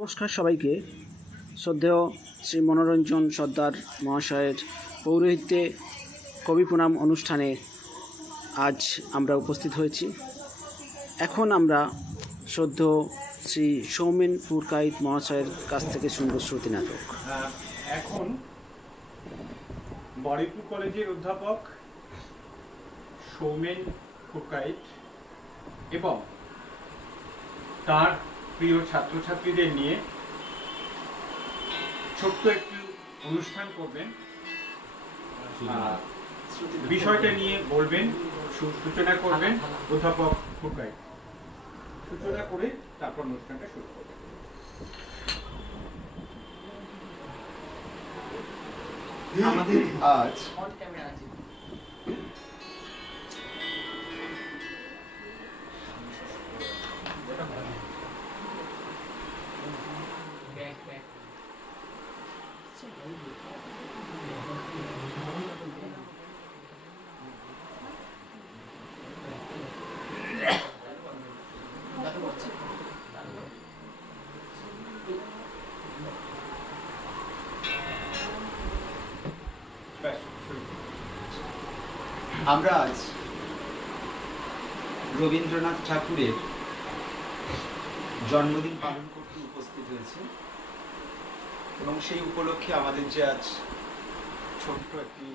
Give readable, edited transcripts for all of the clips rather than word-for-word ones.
নমস্কার সবাইকে। শ্রদ্ধেয় শ্রী মনোরঞ্জন সর্দার মহাশয়ের পৌরোহিত্যে কবি প্রণাম অনুষ্ঠানে আজ আমরা উপস্থিত হয়েছি। এখন আমরা শ্রদ্ধেয় শ্রী সৌমেন পুরকাইত মহাশয়ের কাছ থেকে শুনব শ্রুতি নাটক। এখন বারুইপুর কলেজের অধ্যাপক সৌমেন পুরকাইত এবং তার প্রিয় ছাত্রছাত্রীদের নিয়ে ছোট্ট একটি অনুষ্ঠান করবেন, বিষয়টা নিয়ে বলবেন, সূচনা করবেন অধ্যাপক পুরকাইত। সূচনা করে তারপর অনুষ্ঠানটা শুরু করবেন। আমাদের আজ আমরা আজ রবীন্দ্রনাথ ঠাকুরের জন্মদিন পালন করতে উপস্থিত হয়েছে এবং সেই উপলক্ষে আমাদের যে আজ ছোট্ট একটি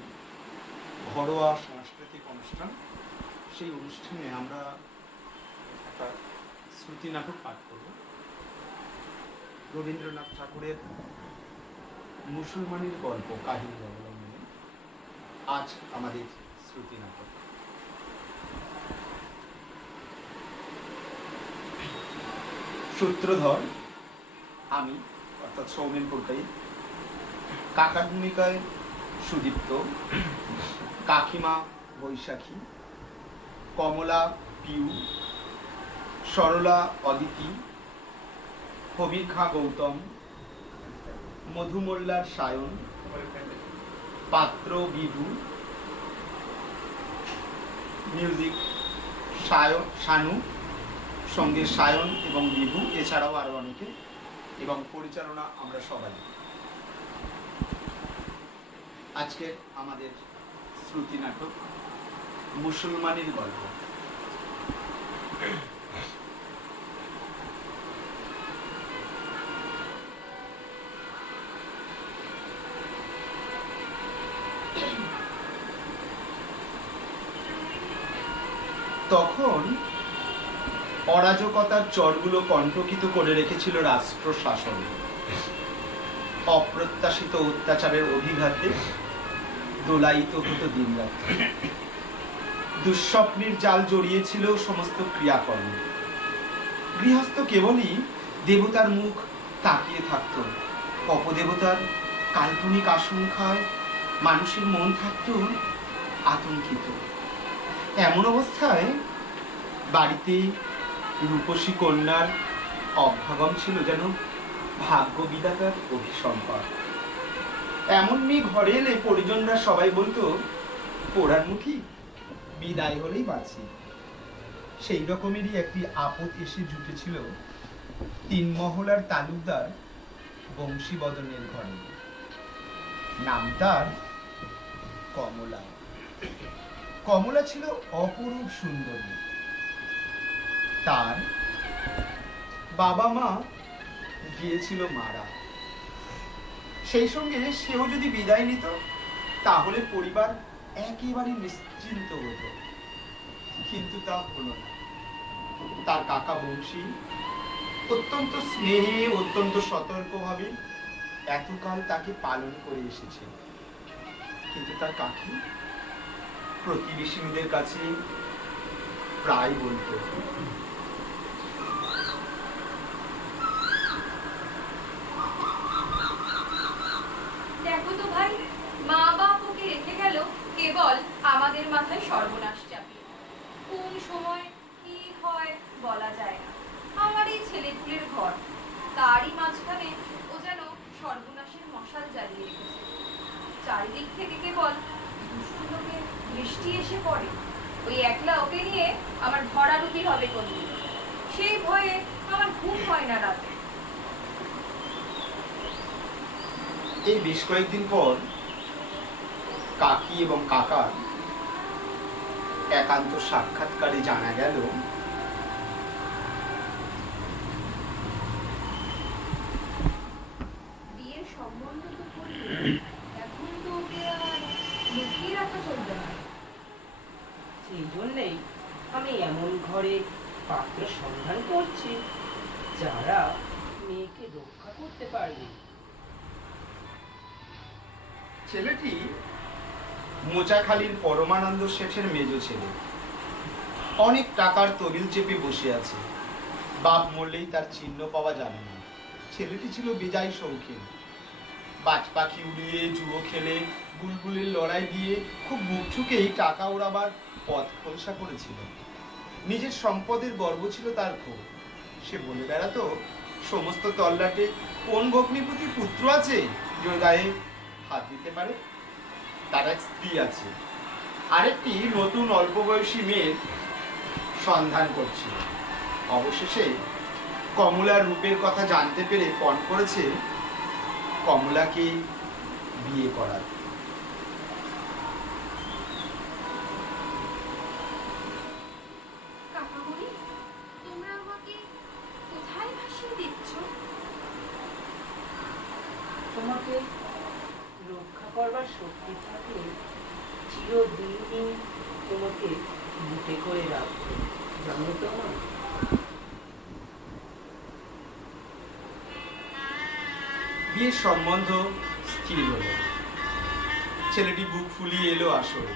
ঘরোয়া সাংস্কৃতিক অনুষ্ঠান, সেই অনুষ্ঠানে আমরা একটা শ্রুতি নাটক পাঠ করব। রবীন্দ্রনাথ ঠাকুরের মুসলমানের গল্প কাহিনী অবলম্বনে আজ আমাদের শ্রুতি নাটক। সূত্রধর আমি, অর্থাৎ সৌমেন পুরকাইত। কাকার ভূমিকায় সুদীপ্ত, কাকিমা বৈশাখী, কমলা পিউ, সরলা অদিতি, কবির খাঁ গৌতম, মধু মোল্লার সায়ন, পাত্র বিভু, মিউজিক শানু, সঙ্গে সায়ন এবং বিভু, এছাড়াও আরো অনেকে, এবং পরিচালনা আমরা সবাই। আজকে আমাদের শ্রুতি নাটক মুসলমানের গল্প। তখন অরাজকতার চরগুলো কণ্টকিত করে রেখেছিল রাষ্ট্র শাসন। অপ্রত্যাশিত অত্যাচারের অভিঘাতে দোলায়িত হতো দিনরাত। দুঃস্বপ্নের জাল জড়িয়েছিল সমস্ত ক্রিয়াকর্ম। গৃহস্থ কেবলই দেবতার মুখ তাকিয়ে থাকত। অপদেবতার কাল্পনিক আশঙ্কায় মানুষের মন থাকত আতঙ্কিত। এমন অবস্থায় বাড়িতে রূপসী কন্যার অভাগম ছিল যেন ভাগ্য বিধাতার অভিসম্পাদ। এমন মেয়ে ঘরে এলে পরিজনরা সবাই বলতো, পোড়ার মুখী, বিদায় হলেই বাঁচি। সেই রকমেরই একটি আপদ এসে জুটেছিল তিন মহলার তালুকদার বংশীবদনের ঘরে। নাম তার কমলা। কমলা ছিল অপরূপ সুন্দরী। তার বাবা মা গিয়েছিল মারা। সেই সঙ্গে সেও যদি বিদায় নিত তাহলে পরিবার একেবারে নিশ্চিন্ত হতো। কিন্তু তা হলো না। তার কাকা বংশী অত্যন্ত স্নেহে, অত্যন্ত সতর্কভাবে এতকাল তাকে পালন করে এসেছে। কিন্তু তার কাকি প্রতিবেশীদের কাছে প্রায় বলতো, দেখো তো ভাই, মা বাপ ওকে রেখে গেল কেবল আমাদের মাথায় সর্বনাশ চাপিয়ে। কোন সময় কি হয় বলা যায় না। আমার এই ছেলেপুলের ঘর, তারই মাঝখানে ও যেন সর্বনাশের মশাল জ্বালিয়ে রেখেছে। চারিদিক থেকে কেবল দুষ্টু লোকের দৃষ্টি এসে পড়ে। ওই একলা ওকে নিয়ে আমার ধরারুতি হবে কোনদিন। সেই ভয়ে আমার ঘুম হয় না রাতে। এই বেশ কয়েকদিন পর কাকি এবং কাকার একান্ত সাক্ষাৎকারে জানা গেল বিয়ের সম্বন্ধ তো করলি, এখন তো ওকে আর লুকিয়ে রাখা চলবে না। সেই জন্যেই আমি এমন ঘরে পাত্র সন্ধান করছি যারা মেয়েকে রক্ষা করতে পারবে। ছেলেটি মোচাখালীর পরমানন্দ শেঠের মেজ ছেলে। অনেক টাকার তবিল চেপে বসে আছে। বাপ মরলেই তার চিহ্ন পাওয়া যাবে না। ছেলেটি ছিল বেজায় শৌখিন। বাজ পাখি উড়িয়ে, জুয়ো খেলে, বুলবুলের লড়াই দিয়ে খুব মুখ ঠুকেই টাকা ওড়াবার পথ খোলসা করেছিল। নিজের সম্পদের গর্ব ছিল তার খুব। সে বলে বেড়াতো, সমস্ত তল্লাটে কোন ভগ্নিপতি পুত্র আছে যে গায়ে হাত দিতে পারে? তার এক স্ত্রী আছে, আরেকটি নতুন অল্প বয়সী মেয়ের সন্ধান করছিল। অবশেষে কমলার রূপের কথা জানতে পেরে পণ করেছে কমলাকে বিয়ে করার। কাকামণি, তোমরা আমাকে কোথায় ভাসিয়ে দিচ্ছ? তোমাকে রক্ষা করবার শক্তি থাকলে চিরদিনই তোমাকে বুটে করে রাখবো, জানো তো মা? বিয়ের সম্বন্ধ স্থির হলো। ছেলেটি বুক ফুলিয়ে এলো আসরে।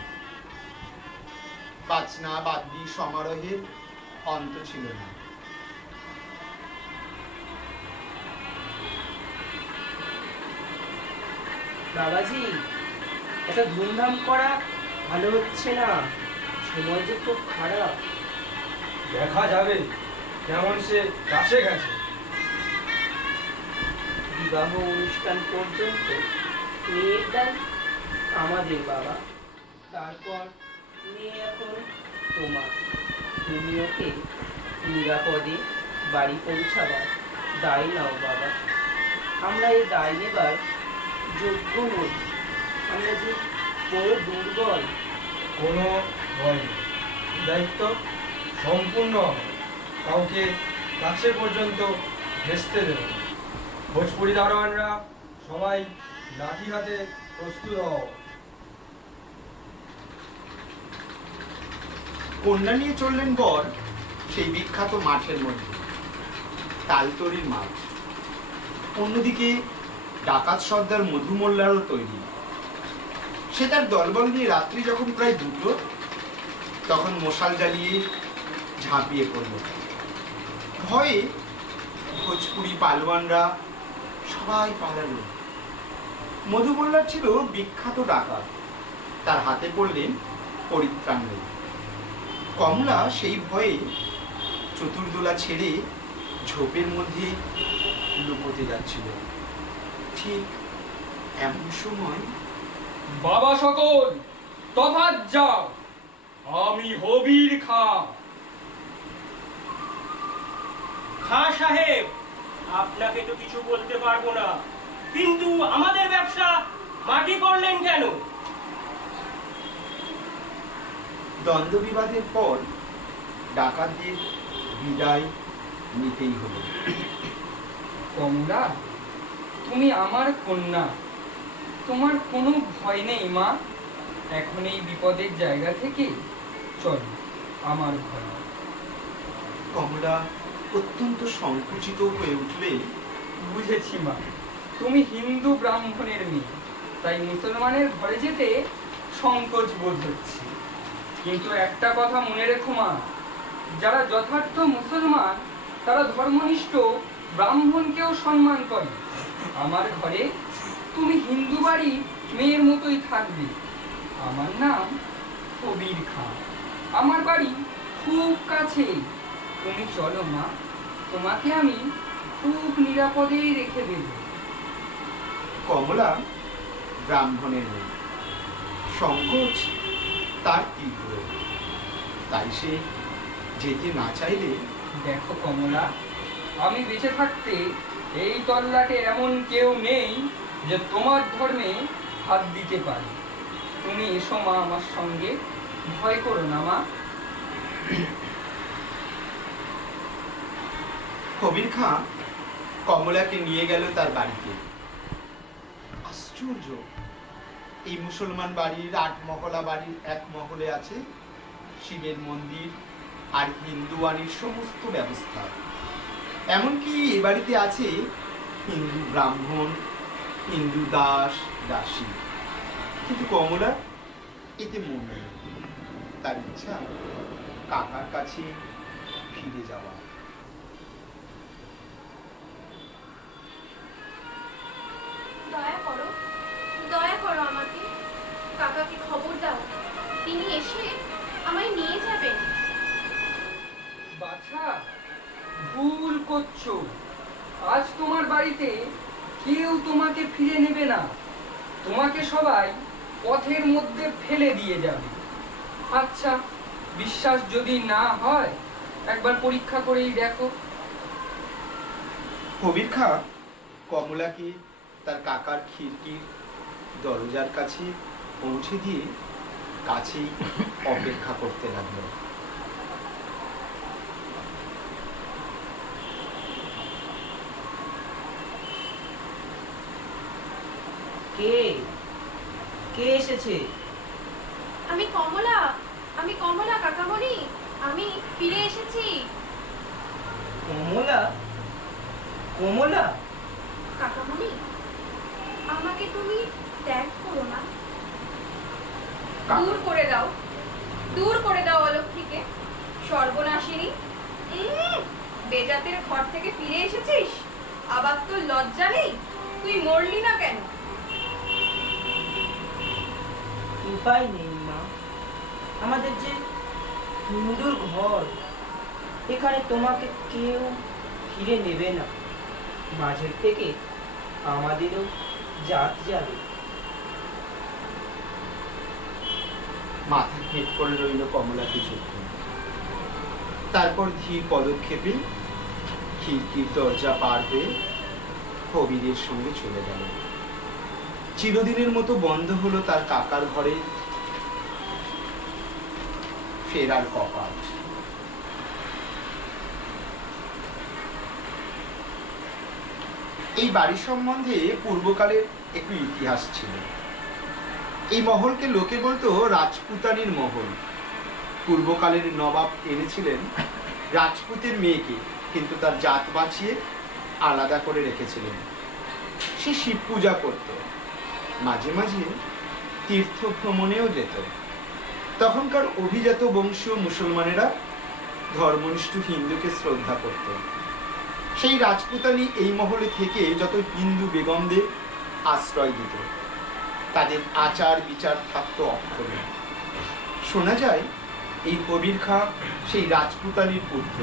বাজনা বাদ্যি সমারোহের অন্ত ছিল না। বাবাজি, এটা ধুমধাম করা ভালো হচ্ছে না, সময় যে খুব খারাপ। দেখা যাবে যেমন সে কাছে গেছে। বিবাহ অনুষ্ঠান পর্যন্ত মেয়ের দায় আমাদের বাবা, তারপর মেয়ে এখন তোমার। তুমি ওকে নিরাপদে বাড়ি পৌঁছাবার দায় নাও বাবা। আমরা এই দায় নেবার যোগ্য নই, আমরা যে বড় দুর্বল। কোনো ভয় নেই, দায়িত্ব সম্পূর্ণ হবে। কাউকে কাছে পর্যন্ত ভেস্তে দেব না। ভোজপুরি দারোয়ানরা সবাই লাঠি হাতে প্রস্তুত হও। কন্যা নিয়ে চললেন বর সেই বিখ্যাত মাঠের মধ্যে, তালতরির মাঠ। অন্যদিকে ডাকাত সর্দার মধু মোল্লারও তৈরি। সে তার দলবল নিয়ে রাত্রি যখন প্রায় 2টো, তখন মশাল জ্বালিয়ে ঝাঁপিয়ে পড়ল। ভয়ে ভোজপুরি পালোয়ানরা সবাই পালালো। মধু মোল্লার ছিল বিখ্যাত ডাকাত, তার হাতে পড়লেন পরিত্রাণ নেই। কমলা সেই ভয়ে চতুর্দোলা ছেড়ে ঝোপের মধ্যে লুকোতে যাচ্ছিল। ঠিক এমন সময় বাবা সকল তফাৎ যাও, আমি হবির খা। খাঁ সাহেব, আপনাকে তো কিছু বলতে পারবো না, কিন্তু আমাদের ব্যবসা মাটি করলেন কেন? দ্বন্দ্ব বিবাদের পর ডাকাতদের বিদায় নিতেই হলো। কমলা, তুমি আমার কন্যা, তোমার কোনো ভয় নেই মা। এখন এই বিপদের জায়গা থেকে চলো আমার ঘরে। কমলা অত্যন্ত সংকুচিত হয়ে উঠলে, বুঝেছি মা, তুমি হিন্দু ব্রাহ্মণের মেয়ে, তাই মুসলমানের ঘরে যেতে সংকোচ বোধ হচ্ছে। কিন্তু একটা কথা মনে রেখো মা, যারা যথার্থ মুসলমান তারা ধর্মনিষ্ঠ ব্রাহ্মণকেও সম্মান করে। আমার ঘরে তুমি হিন্দু বাড়ি মেয়ের মতোই থাকবে। আমার নাম কবির খাঁ, আমার বাড়ি খুব কাছে। তুমি চলো মা, তোমাকে আমি খুব নিরাপদেই রেখে দেব। কমলা ব্রাহ্মণের মেয়ে, সংকোচ তার তীব্র, তাই সে যেতে না চাইলে। দেখো কমলা, আমি বেঁচে থাকতে এই তল্লাটে এমন কেউ নেই যে তোমার ধর্মে হাত দিতে পারি। তুমি এসো মা আমার সঙ্গে, ভয় করো না মা। কবির খাঁ কমলাকে নিয়ে গেল তার বাড়িতে। আশ্চর্য, এই মুসলমান বাড়ির 8 মহলা বাড়ির এক মহলে আছে শিবের মন্দির আর হিন্দুয়ানির সমস্ত ব্যবস্থা। এমনকি এ বাড়িতে আছে হিন্দু ব্রাহ্মণ, হিন্দু দাস দাসী। কিন্তু কমলা এতে মন নেই। তার ইচ্ছা কাকার কাছে ফিরে যাওয়া। দয়া করো আমাকে, কাকাকে খবর দাও, তিনি এসে আমায় নিয়ে যাবেন। বাছা, ভুল করছো। আজ তোমার বাড়িতে কেউ তোমাকে ফিরে নেবে না। তোমাকে সবাই পথের মধ্যে ফেলে দিয়ে যাবে। আচ্ছা, বিশ্বাস যদি না হয় একবার পরীক্ষা করেই দেখো। কবির খাঁ কমলাকে তার কাকার খিড়কির দরজার কাছে পৌঁছে দিয়ে কাছেই অপেক্ষা করতে লাগলো। কে কে এসেছে? আমি কমলা কাকামণি, আমি ফিরে এসেছি। কমলা? কমলা? কাকামণি, আমাকে তুমি ত্যাগ করো না। দূর করে দাও অলক্ষীকে, সর্বনাশিনী। বেজাতের ঘর থেকে ফিরে এসেছিস, আবার তোর লজ্জা নেই? তুই মরলি না কেন? উপায় নেই মা, আমাদের যে হিন্দুর ঘর, এখানে তোমাকে কেউ ফিরে নেবে না। মাঝের থেকে আমাদেরও জাত যাবে। মাথা হেঁট করে রইল কমলা কিছুক্ষণ। তারপর ধীর পদক্ষেপে খিড়কির দরজা পার হয়ে কবিরের সঙ্গে চলে গেল। চিরদিনের মতো বন্ধ হলো তার কাকার ঘরে ফেরার কপাট। এই বাড়ি সম্বন্ধে পূর্বকালের একটু ইতিহাস ছিল। এই মহলকে লোকে বলতো রাজপুতানির মহল। পূর্বকালের নবাব এনেছিলেন রাজপুতের মেয়েকে, কিন্তু তার জাত বাঁচিয়ে আলাদা করে রেখেছিলেন। সে শিব পূজা করত, মাঝে মাঝে তীর্থ ভ্রমণেও যেত। তখনকার অভিজাত বংশীয় মুসলমানেরা ধর্মনিষ্ঠ হিন্দুকে শ্রদ্ধা করত। সেই রাজপুতানি এই মহলে থেকে যত হিন্দু বেগমদের আশ্রয় দিত। তাদের আচার বিচার থাকতো অক্ষরে। শোনা যায় এই কবির খাঁ সেই রাজপুতানির পুত্র।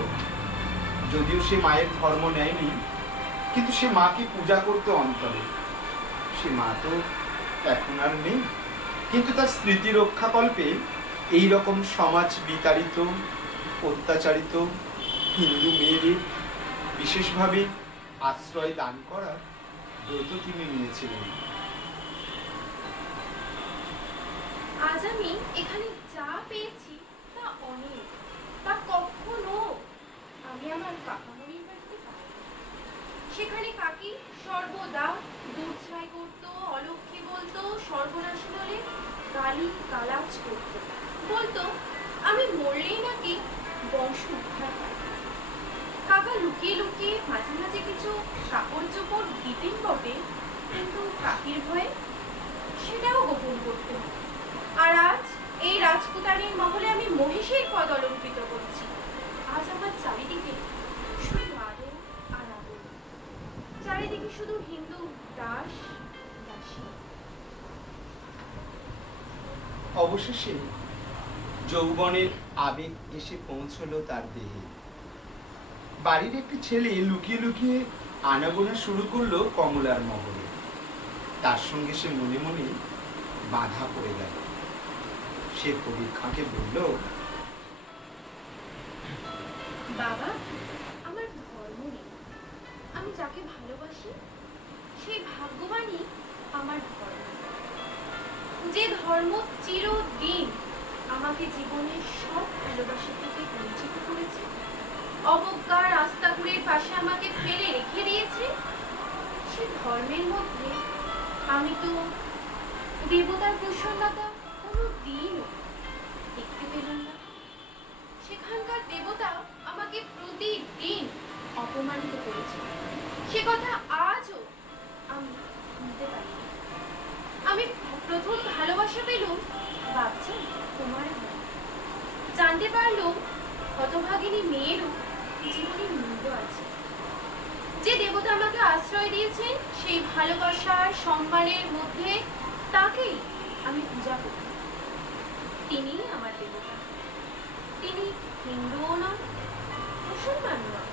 যদিও সে মায়ের ধর্ম নেয়নি, কিন্তু সে মাকে পূজা করতে অন্তরে। সে মা তো এখন আর নেই, কিন্তু তার স্মৃতি রক্ষাকল্পে এই রকম সমাজ বিতাড়িত অত্যাচারিত হিন্দু মেয়েদের বিশেষভাবে আশ্রয় দান করার ব্রত তিনি নিয়েছিলেন। আজ আমি এখানে যা পেয়েছি তা অনেক, তা কখনো আমি আমার কাকামণির বাড়িতে পাই। সেখানে কাকি সর্বদা দুধছাই করতো, অলক্ষী বলতো, সর্বনাশী বলে গালি গালাজ করতো। বলতো আমি মরলেই নাকি বংশ উদ্ধার পাই। কাকা লুকিয়ে লুকিয়ে মাঝে মাঝে কিছু কাপড় চোপড় দিতেন বটে, কিন্তু কাকির ভয়ে সেটাও গোপন করতেন। আর আজ এই রাজপুতানির মহলে আমি মহিষীর পদ অলঙ্কৃত করছি। আজ আমার চারিদিকে শুধু আদর আর আদর, চারিদিকে শুধু হিন্দু দাস দাসী। অবশেষে যৌবনের আবেগ এসে পৌঁছলো তার দেহে। বাড়ির একটি ছেলে লুকিয়ে লুকিয়ে আনাগোনা শুরু করলো কমলার মহলে। তার সঙ্গে সে মনে মনে বাধা পড়ে গেল। সে কবির খাঁকে বলল, বাবা, আমার ধর্ম নেই। আমি যাকে ভালোবাসি সেই ভাগ্যবানই আমার ধর্ম, যে ধর্ম চিরদিন আমাকে জীবনের সব ভালোবাসা থেকে বঞ্চিত করেছে, অবজ্ঞার রাস্তাগুলির পাশে আমাকে ফেলে রেখে দিয়েছে। সে ধর্মের মধ্যে আমি তো দেবতার প্রসন্নতা কোনো দিনও দেখতে পেলাম না। সেখানকার দেবতা আমাকে প্রতিদিন অপমানিত করেছে, সে কথা আজও আমি ভুলতে পারি না। আমি প্রথম ভালোবাসা পেলুম ভাবছি তোমার ঘরে। জানতে পারলুম হতভাগিনী মেয়েরও জীবনে মূল্য আছে। যে দেবতা আমাকে আশ্রয় দিয়েছেন সেই ভালোবাসার সম্মানের মধ্যে তাকেই আমি পূজা করি। তিনি আমার দেবতা। তিনি হিন্দুও নন, মুসলমানও নন।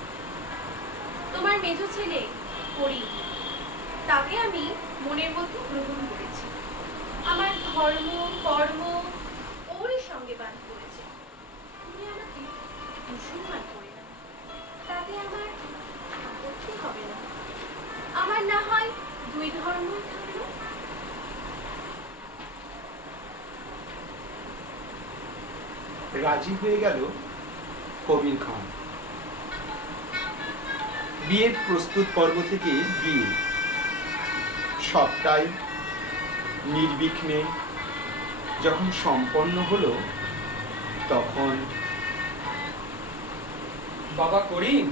তোমার মেজ ছেলে করি, তাকে আমি মনের মধ্যে গ্রহণ করেছি। আমার ধর্ম কর্ম ওরই সঙ্গে বান করেছে। তুমি আমাকে মুসলমান করে না, তাতে আমার আপত্তি হবে না। আমার না হয় দুই ধর্মই থাকলো। রাজি হয়ে গেল কবির খান। বিয়ের প্রস্তুত পর্ব থেকে বিয়ে সবটাই নির্বিঘ্নে যখন সম্পন্ন হলো, তখন বাবা করিম,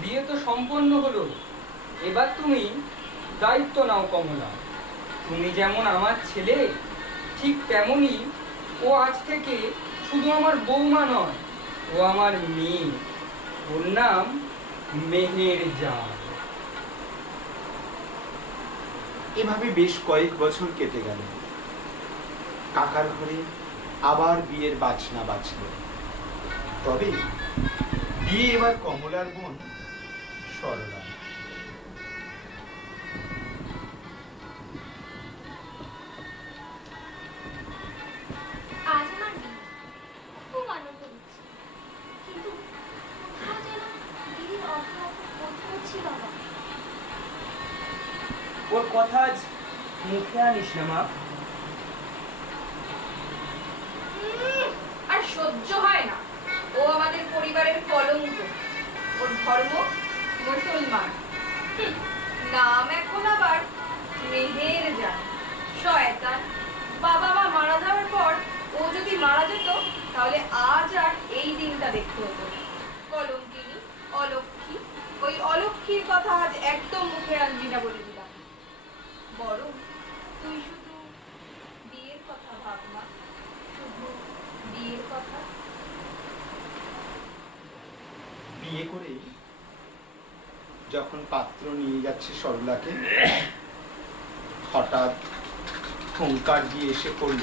বিয়ে তো সম্পন্ন হলো, এবার তুমি দায়িত্ব নাও কমলা। তুমি যেমন আমার ছেলে, ঠিক তেমনই ও আজ থেকে শুধু আমার বৌমা নয়, ও আমার মেয়ে। ওর নাম মেহের জান। এভাবে বেশ কয়েক বছর কেটে গেল। কাকার ঘরে আবার বিয়ের বাজনা বাজল। তবে বিয়ে এবার কমলার বোন সরলা। আজ আমার দিন, খুব আনন্দ হচ্ছে, কিন্তু কোথাও যেন দিদির অভাব বোধ করছি বাবা। ওর কথা আজ মুখে আনিস না মা। আর সহ্য হয় না, ও আমাদের পরিবারের কলঙ্ক। ওর ধর্ম মুসলমান, নাম এখন আবার মেহের জান। শয়তান। বাবা মা মারা যাওয়ার পর ও যদি মারা যেত তাহলে আজ আর এই দিনটা দেখতে হতো না। কলঙ্কিনী, অলক্ষী। ওই অলক্ষীর কথা আজ একদম মুখে আনবি না বলে দিলাম। বরং তুই শুধু বিয়ের কথা ভাব না, শুধু বিয়ের কথা। বিয়ে করে যখন পাত্র নিয়ে যাচ্ছে সরলাকে, হঠাৎ হুঙ্কার দিয়ে এসে পড়ল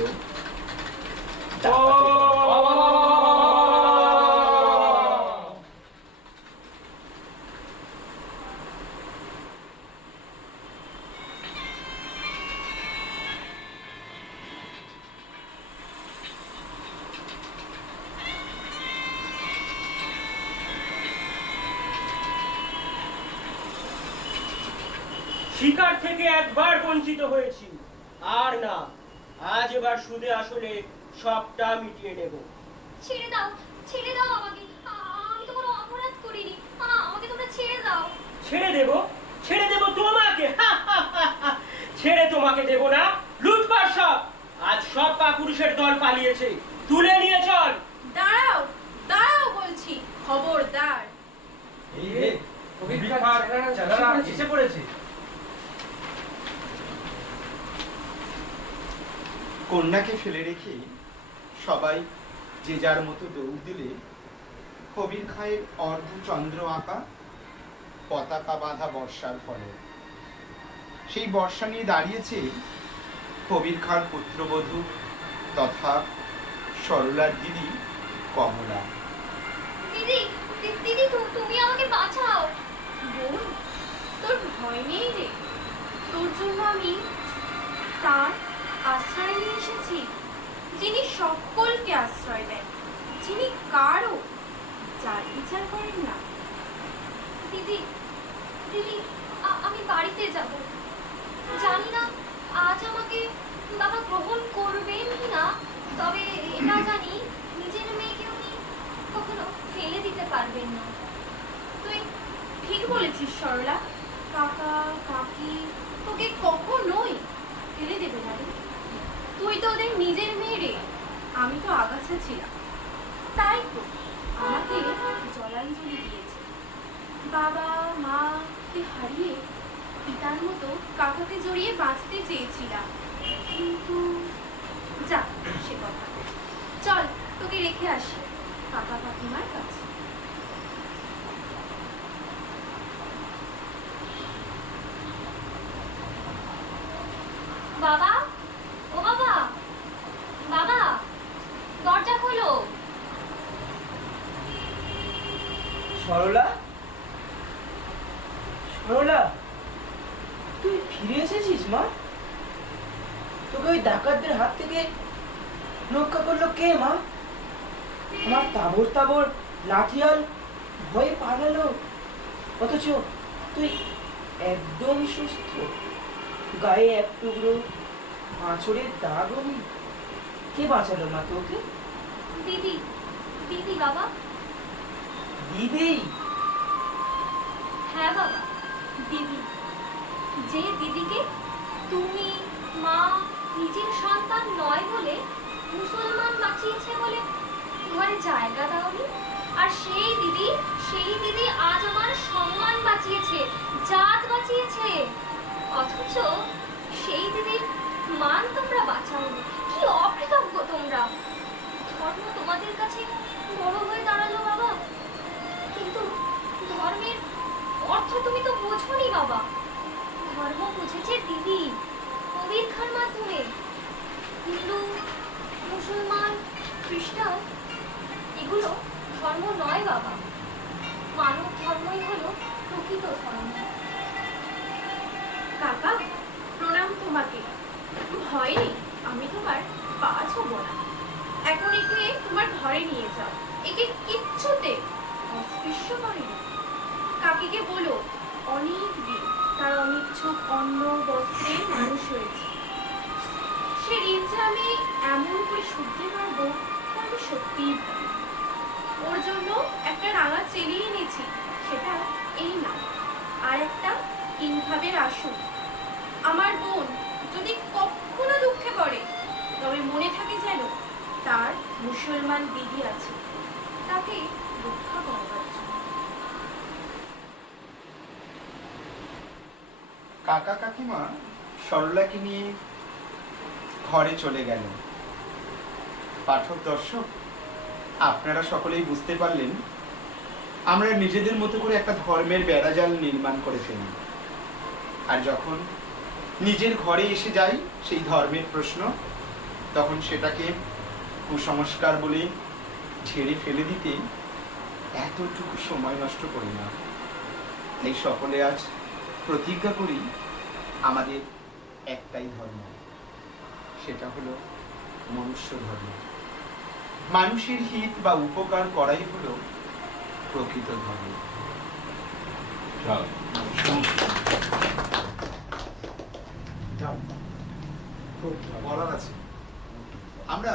শিকার থেকে একবার বঞ্চিত হয়েছি, আর না। আজ এবার সুদে আসলে সবটা মিটিয়ে নেব। ছেড়ে দাও আমাকে। আমি তো কোনো অপরাধ করিনি। আমাকে তোমরা ছেড়ে দাও। ছেড়ে দেব তোমাকে? ছেড়ে তোমাকে দেব না, লুটপাট সব। আজ সব কাপুরুষের দল পালিয়েছে, তুলে নিয়ে চল। দাঁড়াও বলছি, খবরদার। এসে পড়েছে। কন্যাকে ফেলে রেখে সবাই যে যার মতো দৌড় দিলে কবির খায়ের অর্ধচন্দ্র আঁকা পতাকা বাঁধা বর্ষার ফলে সেই বর্ষা নিয়ে দাঁড়িয়েছে কবির খাঁর পুত্রবধূ তথা সরলার দিদি কমলা। দিদি তুমি আমাকে বাঁচাও। বোন, তোর ভয় নেই রে। তোর জন্য আমি তার আশ্রয় নিয়ে এসেছি, যিনি সকলকে আশ্রয় দেন, যিনি কারও যার বিচার করেন না। দিদি আমি বাড়িতে যাব। জানি না নিজের মেয়ে রে, আমি তো আগাছা ছিলাম, তাই তো আমাকে জলাঞ্জলি দিয়েছে। বাবা মাকে হারিয়ে পিতার মতো কাকাকে জড়িয়ে বাঁচতে চেয়েছিলাম, কিন্তু যা সে কথা। চল তোকে রেখে আসি কাকা কাকিমার কাছে। বাবা, ও বাবা, বাবা, দরজা খোলো। সরলা, সরলা, তুই ফিরে এসেছিস মা? তোকে ওই ডাকাতদের হাত থেকে রক্ষা করলো কে মা? আমার তাবর তাবর লাঠিয়াল ভয়ে পালালো, অথচ তুই একদম সুস্থ, গায়ে এক টুকরো আঁচড়ের দাগও নেই। কে বাঁচালো মা তোকে? দিদি, দিদি বাবা। দিদি? হ্যাঁ বাবা, দিদি। যে দিদিকে তুমি মা নিজের সন্তান নয় বলে মুসলমান বাঁচিয়েছে বলে ঘরে জায়গা দাওনি, আর সেই দিদি আজ আমার সম্মান বাঁচিয়েছে, জাত বাঁচিয়েছে, অথচ সেই দিদির মান তোমরা বাঁচাওনি। কি অকৃতজ্ঞ তোমরা! ধর্ম তোমাদের কাছে বড় হয়ে দাঁড়ালো বাবা, কিন্তু ধর্মের অর্থ তুমি তো বোঝোনি বাবা। ধর্ম বুঝেছে দিদি কবির খার মাধ্যমে। হিন্দু, মুসলমান, খ্রিস্টান এগুলো ধর্ম নয় বাবা, মানব ধর্মই হলো প্রকৃত ধর্ম। কাকা প্রণাম তোমাকে। ভয় নেই, আমি তোমার পা ছোঁব না। এখন একে তোমার ঘরে নিয়ে যাও, একে কিচ্ছুতে অস্পৃশ্য করেনি। কাকিকে বলো অনেক দিন তার অনিচ্ছুক অন্ন বস্ত্রে মানুষ হয়েছে, সে ঋণ যে আমি এমন করে শুনতে পারবো তা আমি সত্যিই ভাবি। ওর জন্য একটা রাঙা চেলি এনেছি, সেটা এই না, আর একটা কিনভাবের আসন। আমার বোন যদি কখনো দুঃখে পড়ে তবে মনে থাকে যেন তার মুসলমান দিদি আছে, তাকে রক্ষা করবার জন্য। কাকা কাকিমা সরলাকে নিয়ে ঘরে চলে গেল। পাঠক দর্শক, আপনারা সকলেই বুঝতে পারলেন আমরা নিজেদের মতো করে একটা ধর্মের বেড়াজাল নির্মাণ করে ফেলি, আর যখন নিজের ঘরে এসে যাই সেই ধর্মের প্রশ্ন, তখন সেটাকে কুসংস্কার বলে ঝেড়ে ফেলে দিতে এতটুকু সময় নষ্ট করি না। তাই সকলে আজ প্রতিজ্ঞা করি আমাদের একটাই ধর্ম, সেটা হলো মনুষ্য ধর্ম। মানুষের হিত বা উপকার করাই হলো প্রকৃত ধর্ম। বলার আছে, আমরা